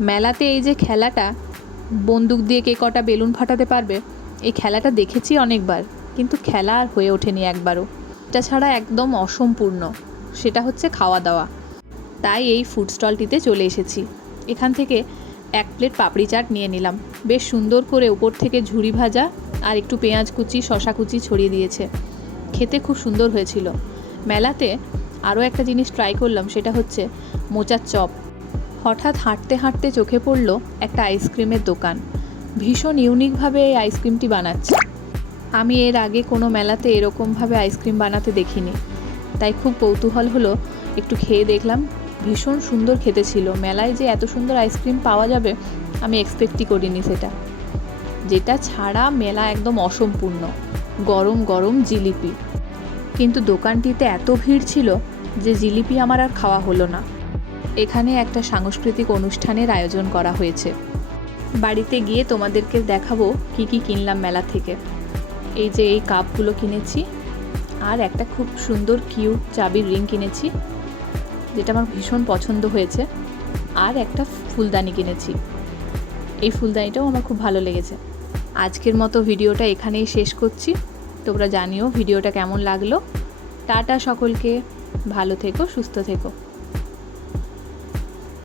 মেলাতে এই যে খেলাটা, বন্দুক দিয়ে কে কটা বেলুন ফাটাতে পারবে, এই খেলাটা দেখেছি অনেকবার, কিন্তু খেলা আর হয়ে ওঠেনি একবারও। এটা ছাড়া একদম অসম্পূর্ণ, সেটা হচ্ছে খাওয়া দাওয়া। তাই এই ফুড স্টলটিতে চলে এসেছি। এখান থেকে 1 প্লেট পাপড়ি চাট নিয়ে নিলাম। বেশ সুন্দর করে উপর থেকে ঝুরি ভাজা আর একটু পেঁয়াজ কুচি, শশা কুচি ছড়িয়ে দিয়েছে। খেতে খুব সুন্দর হয়েছিল। মেলাতে আরও একটা জিনিস ট্রাই করলাম, সেটা হচ্ছে মোচার চপ। হঠাৎ হাঁটতে হাঁটতে চোখে পড়ল একটা আইসক্রিমের দোকান। ভীষণ ইউনিকভাবে এই আইসক্রিমটি বানাচ্ছে। আমি এর আগে কোনো মেলাতে এরকমভাবে আইসক্রিম বানাতে দেখিনি, তাই খুব কৌতূহল হলো, একটু খেয়ে দেখলাম। ভীষণ সুন্দর খেতে ছিল। মেলায় যে এত সুন্দর আইসক্রিম পাওয়া যাবে আমি এক্সপেক্টই করিনি সেটা। যেটা ছাড়া মেলা একদম অসম্পূর্ণ। গরম গরম জিলিপি। কিন্তু দোকানটিতে এত ভিড় ছিল যে জিলিপি আমার আর খাওয়া হলো না। এখানে একটা সাংস্কৃতিক অনুষ্ঠানের আয়োজন করা হয়েছে। বাড়িতে গিয়ে তোমাদেরকে দেখাবো কি কি কিনলাম মেলা থেকে। এই যে এই কাপগুলো কিনেছি, আর একটা খুব সুন্দর কিউট চাবির রিং কিনেছি, যেটা আমার ভীষণ পছন্দ হয়েছে। আর একটা ফুলদানি কিনেছি। এই ফুলদানিটাও আমার খুব ভালো লেগেছে। আজকের মতো ভিডিওটা এখানেই শেষ করছি। তোমরা জানিও ভিডিওটা কেমন লাগলো। টাটা সকলকে, ভালো থেকো, সুস্থ থেকো।